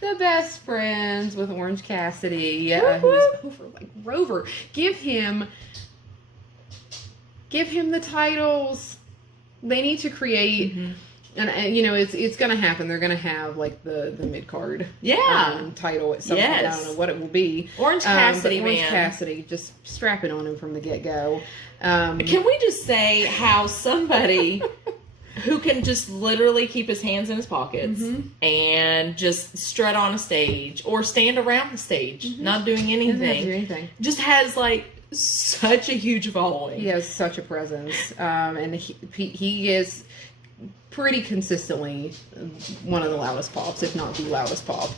The best friends with Orange Cassidy, who's over like Rover. Give him the titles. They need to create, and it's going to happen. They're going to have like the mid card, title at some point. I don't know what it will be. Orange Cassidy, Orange Cassidy, just strap it on him from the get go. Can we just say how somebody who can just literally keep his hands in his pockets and just strut on a stage or stand around the stage, not doing anything, Doesn't have to do anything. Just has like such a huge following. He has such a presence, and he is pretty consistently one of the loudest pops, if not the loudest pop.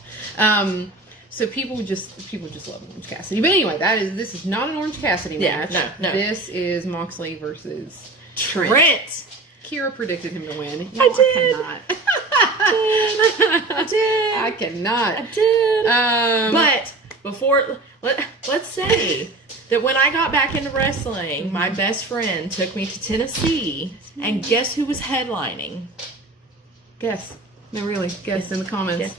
So people just love Orange Cassidy. But anyway, this is not an Orange Cassidy match. No. This is Moxley versus Trent. Kira predicted him to win. I did. I cannot. I did. But before, let's say that when I got back into wrestling, my best friend took me to Tennessee, and guess who was headlining? Guess. No, really. Guess in the comments.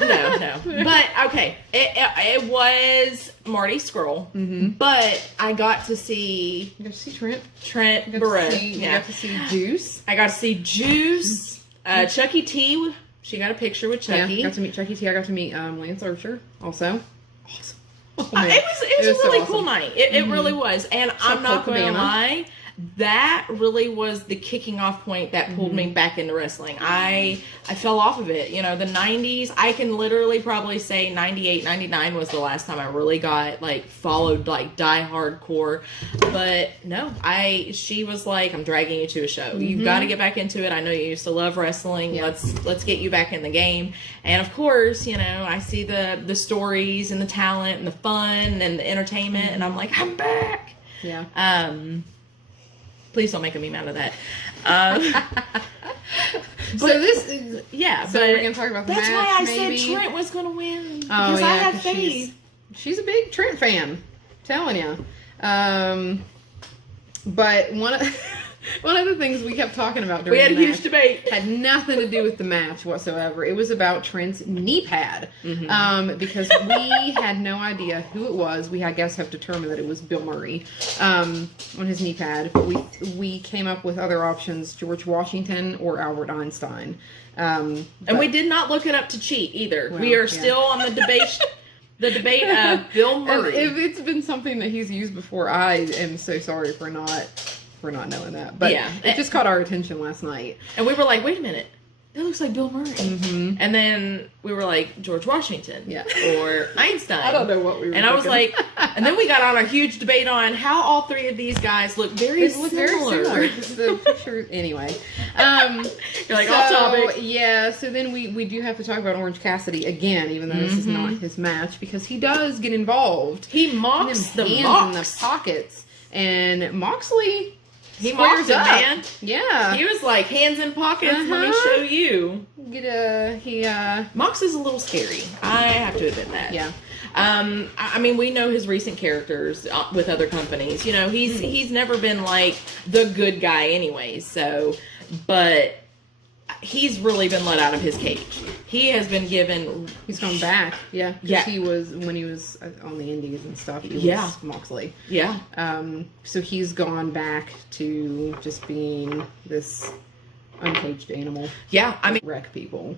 No. But, okay. It was Marty Scurll. But I got to see... You got to see Trent. Barrett. You got to see Juice. I got to see Juice. Chucky T. She got a picture with Chucky. Yeah, got to meet Chucky T. I got to meet Lance Archer also. Awesome. Oh, it was a really cool night. It really was. And I'm not going to lie, that really was the kicking off point that pulled me back into wrestling. I fell off of it. You know, the 90s, I can literally probably say 98, 99 was the last time I really got, like, followed, like, die hardcore. But, no, she was like, I'm dragging you to a show. You've got to get back into it. I know you used to love wrestling. Yeah. Let's get you back in the game. And, of course, you know, I see the stories and the talent and the fun and the entertainment, and I'm like, I'm back. Yeah. Please don't make a meme out of that. So this is... Yeah, so we're going to talk about the match, that's why I maybe. Said Trent was going to win. Because I have faith. She's a big Trent fan. Telling you. But one of the things we kept talking about during the match... We had a huge debate. Had nothing to do with the match whatsoever. It was about Trent's knee pad. Because we had no idea who it was. We, I guess, have determined that it was Bill Murray on his knee pad. But we came up with other options, George Washington or Albert Einstein. And we did not look it up to cheat either. Well, we are still on the debate... The debate of Bill Murray. If it's been something that he's used before, I am so sorry for not knowing that. But it just caught our attention last night. And we were like, wait a minute. That looks like Bill Murray. And then we were like, George Washington. Yeah. Or Einstein. I don't know what we were And I was like, and then we got on a huge debate on how all three of these guys look very similar. Just the picture, anyway. You're like, off topic. Yeah, so then we do have to talk about Orange Cassidy again, even though this is not his match, because he does get involved. He mocks the hands in the pockets. And Moxley... He mocked it, man. Yeah. He was like, hands in pockets, let me show you. Mox is a little scary. I have to admit that. Yeah. I mean, we know his recent characters with other companies. You know, he's never been like the good guy anyways, so, but he's really been let out of his cage. He has been given... He's gone back. Yeah. Yeah. When he was on the indies and stuff, he was Moxley. Yeah. So he's gone back to just being this uncaged animal. Yeah. I mean... Wreck people.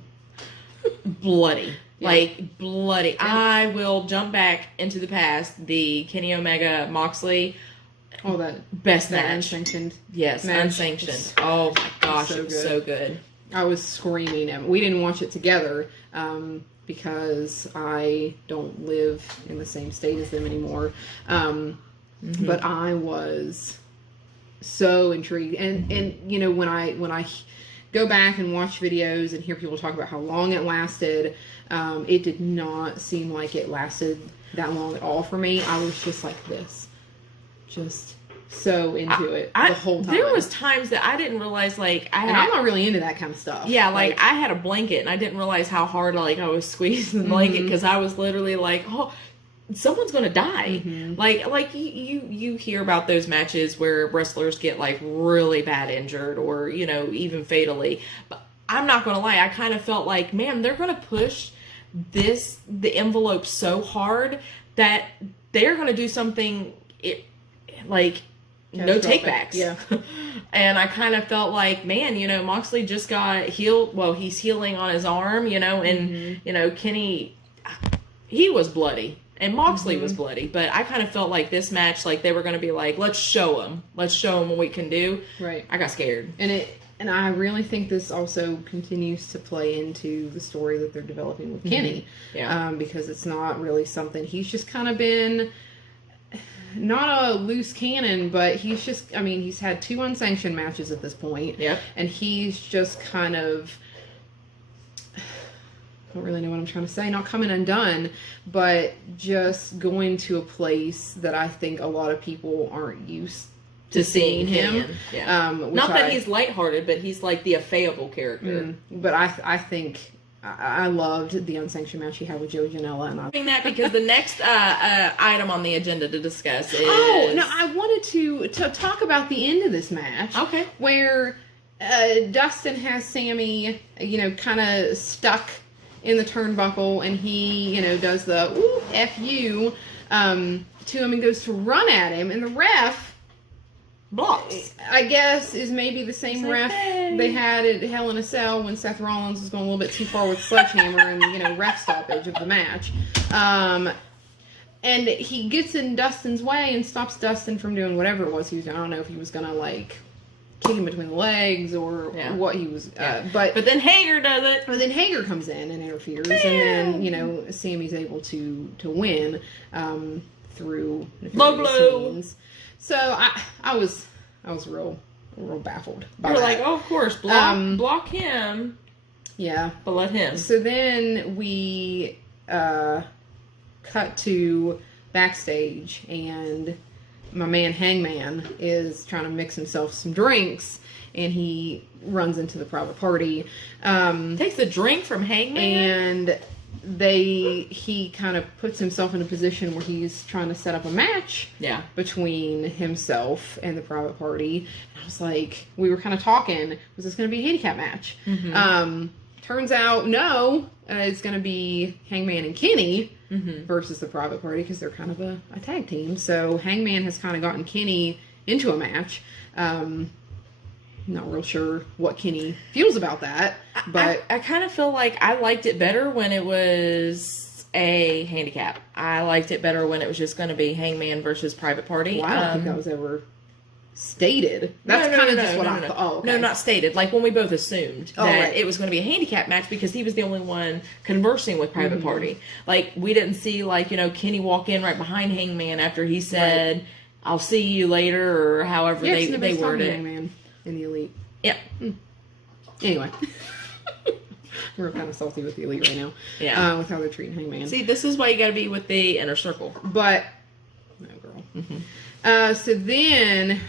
Bloody. Yeah. Like, bloody. Yeah. I will jump back into the past. The Kenny Omega Moxley... Oh, that best match. Unsanctioned. Yes, match. Unsanctioned. Oh my gosh, it was so good. I was screaming. We didn't watch it together because I don't live in the same state as them anymore. But I was so intrigued. And you know, when I go back and watch videos and hear people talk about how long it lasted, it did not seem like it lasted that long at all for me. I was just like this. Just so into it the whole time. There was times that I didn't realize, like, I'm not really into that kind of stuff. Yeah, like I had a blanket and I didn't realize how hard I was squeezing the blanket because I was literally like, oh, someone's gonna die. Like you hear about those matches where wrestlers get like really bad injured or, you know, even fatally. But I'm not going to lie, I kind of felt like, man, they're going to push the envelope so hard that they're going to do something like no takebacks. Yeah. And I kind of felt like, man, Moxley just got healed. Well, he's healing on his arm, and, Kenny, he was bloody. And Moxley was bloody. But I kind of felt like this match, like, they were going to be like, let's show him what we can do. Right. I got scared. And I really think this also continues to play into the story that they're developing with Kenny. Yeah. Because it's not really something, he's just kind of been, not a loose cannon, but he's had 2 unsanctioned matches at this point. Yep. And he's just kind of, I don't really know what I'm trying to say, not coming undone, but just going to a place that I think a lot of people aren't used to seeing him. Yeah. Not that he's lighthearted, but he's like the affable character. But I think I loved the unsanctioned match he had with Joe Janela, and I think that because the next item on the agenda to discuss is I wanted to talk about the end of this match. Okay. Where Dustin has Sammy, kind of stuck in the turnbuckle, and he, does the "ooh, F you" to him and goes to run at him, and the ref blocks. I guess is maybe the same ref they had at Hell in a Cell when Seth Rollins was going a little bit too far with Sledgehammer and ref stoppage of the match. And he gets in Dustin's way and stops Dustin from doing whatever it was he was doing. I don't know if he was gonna kick him between the legs or what he was. But then Hager does it. But then Hager comes in and interferes, and then Sammy's able to win through low blow. Means. So I was real baffled by You're that. like, oh, of course, block him. Yeah. But let him. So then we cut to backstage, and my man Hangman is trying to mix himself some drinks, and he runs into the private party. Takes a drink from Hangman? And he kind of puts himself in a position where he's trying to set up a match between himself and the private party. And I was like, we were kind of talking, was this going to be a handicap match? Mm-hmm. Turns out, no, it's going to be Hangman and Kenny versus the private party, because they're kind of a tag team. So Hangman has kind of gotten Kenny into a match. Not real sure what Kenny feels about that, but I kind of feel like I liked it better when it was a handicap. I liked it better when it was just going to be Hangman versus Private Party. Well, I don't think that was ever stated. That's kind of just what I thought. Oh, okay. No, not stated. Like when we both assumed that it was going to be a handicap match because he was the only one conversing with Private Party. Like we didn't see Kenny walk in right behind Hangman after he said, "I'll see you later," or however they worded it. Hangman in the Elite. Yeah. Anyway. We're kind of salty with the Elite right now. Yeah. With how they're treating Hangman. See, this is why you gotta be with the inner circle. But, no, girl. So then...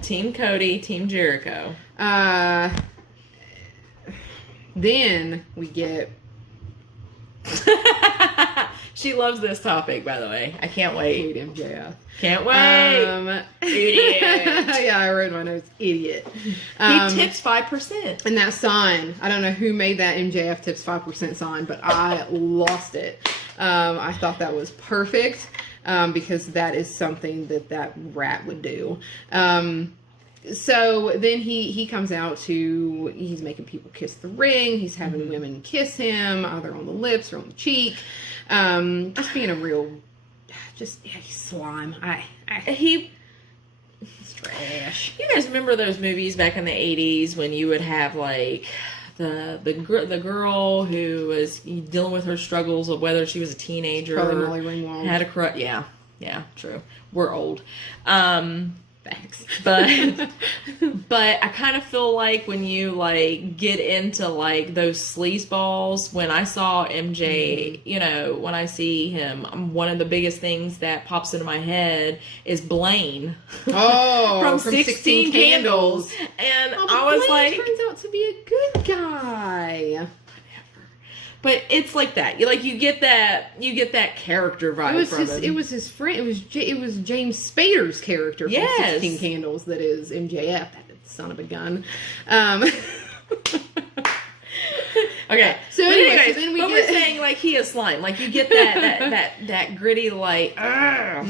Team Cody, Team Jericho. Then we get... She loves this topic, by the way. I can't wait. MJF. Can't wait. Idiot. Yeah, I wrote my notes. Idiot. He tips 5%. And that sign, I don't know who made that MJF tips 5% sign, but I lost it. I thought that was perfect, because that is something that rat would do. So then he comes out he's making people kiss the ring. He's having women kiss him, either on the lips or on the cheek. Just being a real, he's slime. He's trash. You guys remember those movies back in the 80s when you would have the girl who was dealing with her struggles of whether she was a teenager Probably Molly Ringwald. Had a crush. Yeah, true. We're old. Thanks. But I kind of feel like when you get into those sleazeballs, when I saw MJ, when I see him, one of the biggest things that pops into my head is Blaine. Oh, from 16 Candles. And I was Blaine turns out to be a good guy. But it's like that. You get that character vibe from him. It was his friend. It was James Spader's character from 16 Candles that is MJF. That son of a gun. Okay. So anyways, then we're saying like he is slime. Like you get that gritty like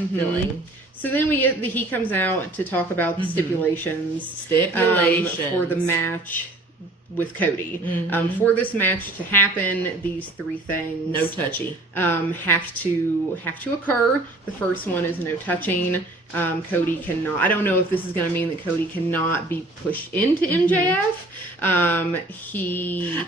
feeling. So then he comes out to talk about the stipulations for the match with Cody. For this match to happen, these three things, no touchy, have to occur. The first one is no touching. Cody cannot. I don't know if this is going to mean that Cody cannot be pushed into MJF. I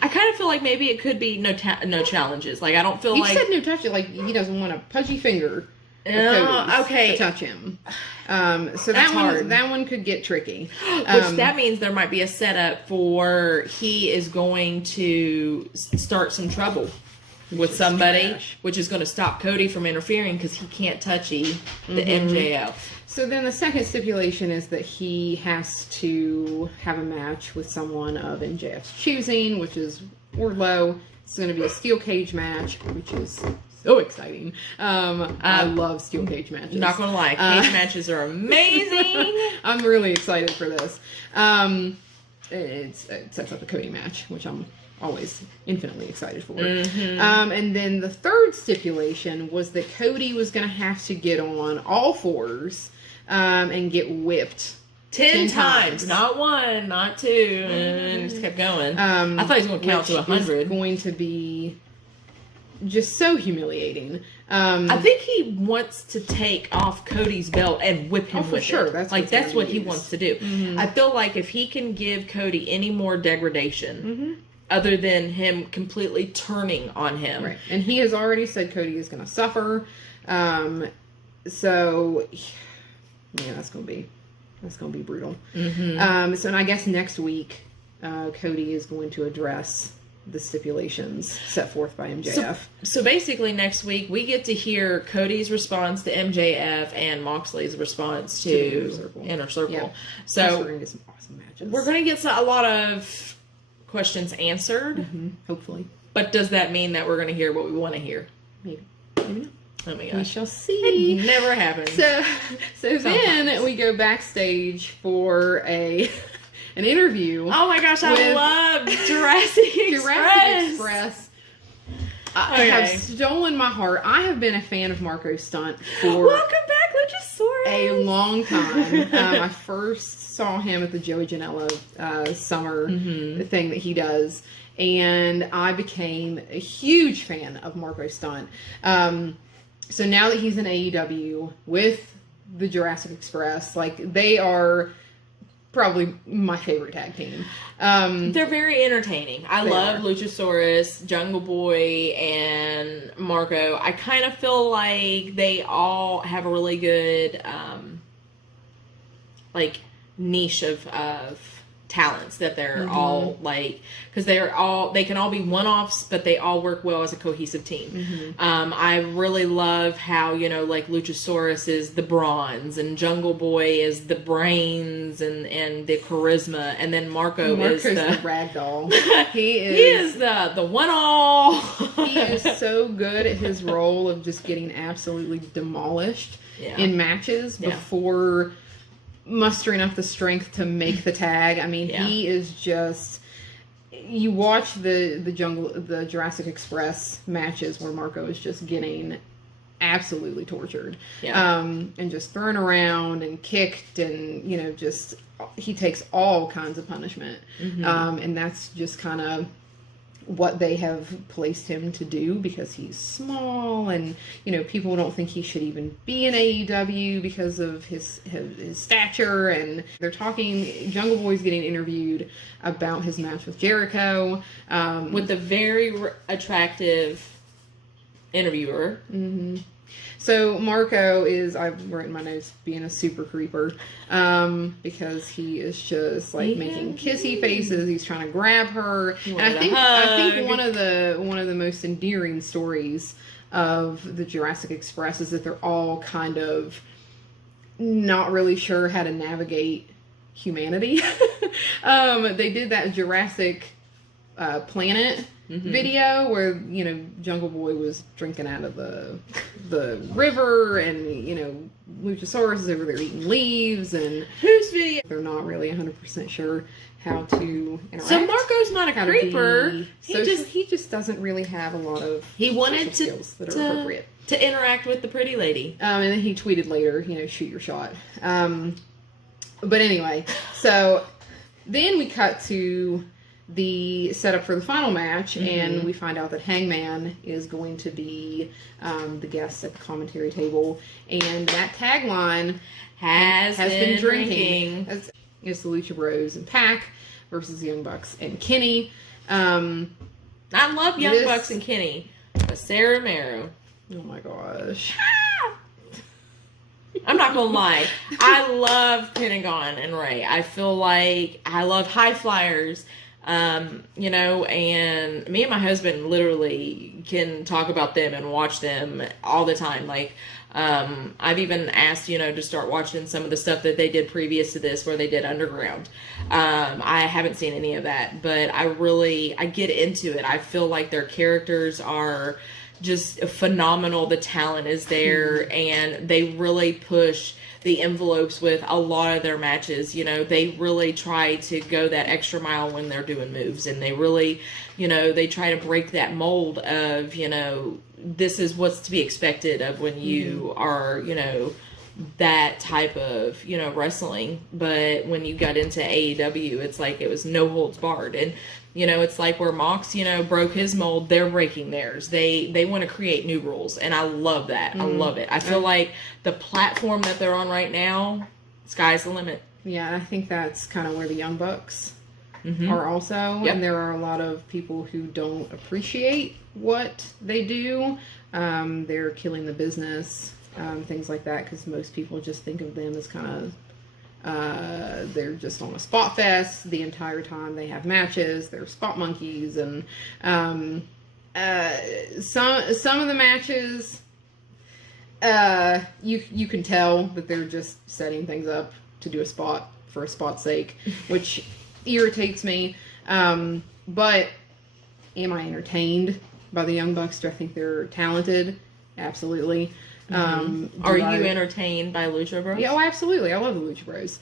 kind of feel like maybe it could be no challenges. Like I don't feel you like said no touching. Like he doesn't want a pudgy finger. Okay. To touch him. So that one could get tricky. Which that means there might be a setup for he is going to start some trouble with somebody, which is going to stop Cody from interfering because he can't touchy the MJF. So then the second stipulation is that he has to have a match with someone of MJF's choosing, which is Wardlow. It's going to be a steel cage match, which is so exciting. I love steel cage matches. Not gonna lie, cage matches are amazing. I'm really excited for this. It sets up a Cody match, which I'm always infinitely excited for. And then the third stipulation was that Cody was going to have to get on all fours and get whipped 10 times. Not one, not two. And just kept going. I thought he was going to count to 100. It's going to be just so humiliating. I think he wants to take off Cody's belt and whip him with sure. it. That's what he wants to do. I feel like if he can give Cody any more degradation, other than him completely turning on him. Right. And he has already said Cody is going to suffer. So, yeah, that's going to be brutal. So, and I guess next week, Cody is going to address the stipulations set forth by MJF. So basically next week we get to hear Cody's response to MJF and Moxley's response to Inner Circle. Yeah. So we're going to get some awesome matches. We're going to get a lot of questions answered. Hopefully. But does that mean that we're going to hear what we want to hear? Maybe. Maybe not. Oh my gosh. We shall see. It never happens. So then we go backstage for an interview. Oh my gosh, I love Jurassic Express. Have stolen my heart. I have been a fan of Marco Stunt for welcome back, Luchasaurus. A long time. I first saw him at the Joey Janela summer thing that he does, and I became a huge fan of Marco Stunt. So now that he's in AEW with the Jurassic Express, like they are probably my favorite tag team. They're very entertaining. I love Luchasaurus, Jungle Boy, and Marco. I kind of feel like they all have a really good niche of talents that they're all because they can all be one-offs, but they all work well as a cohesive team. I really love how Luchasaurus is the bronze and Jungle Boy is the brains and the charisma, and then Marco's the ragdoll. He is the one-all. He is so good at his role of just getting absolutely demolished in matches before mustering up the strength to make the tag. I mean, he is just. You watch the Jurassic Express matches where Marco is just getting absolutely tortured, and just thrown around and kicked, and just he takes all kinds of punishment, and that's just kind of what they have placed him to do because he's small, and people don't think he should even be in AEW because of his stature. And they're talking, Jungle Boy's getting interviewed about his match with Jericho, with a very attractive interviewer. So Marco is, I've written my notes, being a super creeper, because he is just making kissy faces. He's trying to grab her, and I think one of the most endearing stories of the Jurassic Express is that they're all kind of not really sure how to navigate humanity. They did that Jurassic Planet video where, you know, Jungle Boy was drinking out of the river, and, you know, Luchasaurus is over there eating leaves, and whose video? They're not really 100% sure how to interact. So Marco's not a creeper. He just doesn't really have a lot of skills that are appropriate to interact with the pretty lady. And then he tweeted later, you know, shoot your shot. But anyway, so then we cut to the setup for the final match, and we find out that Hangman is going to be the guest at the commentary table, and that tagline has been drinking. It's the Lucha Bros and Pac versus the Young Bucks and Kenny. I love Young Bucks and Kenny, but Sarah Romero. Oh my gosh. I'm not gonna lie. I love Pentagon and Ray. I feel like I love high flyers. You know, and me and my husband literally can talk about them and watch them all the time. Like, I've even asked, you know, to start watching some of the stuff that they did previous to this, where they did Underground. I haven't seen any of that, but I get into it. I feel like their characters are just phenomenal. The talent is there, and they really push the envelopes with a lot of their matches. You know, they really try to go that extra mile when they're doing moves, and they really, you know, they try to break that mold of, you know, this is what's to be expected of when you are, you know, that type of, you know, wrestling. But when you got into AEW, it's like it was no holds barred. And, you know, it's like where Mox, you know, broke his mold, they're breaking theirs. They want to create new rules, and I love that. I love it. I feel like the platform that they're on right now, sky's the limit. Yeah, I think that's kind of where the Young Bucks are also. Yep. And there are a lot of people who don't appreciate what they do. They're killing the business, things like that, because most people just think of them as kind of they're just on a spot fest the entire time they have matches. They're spot monkeys, and some of the matches you can tell that they're just setting things up to do a spot for a spot's sake, which irritates me. But am I entertained by the Young Bucks? Do I think they're talented? Absolutely. Are you entertained by Lucha Bros? Yeah, oh, absolutely. I love the Lucha Bros.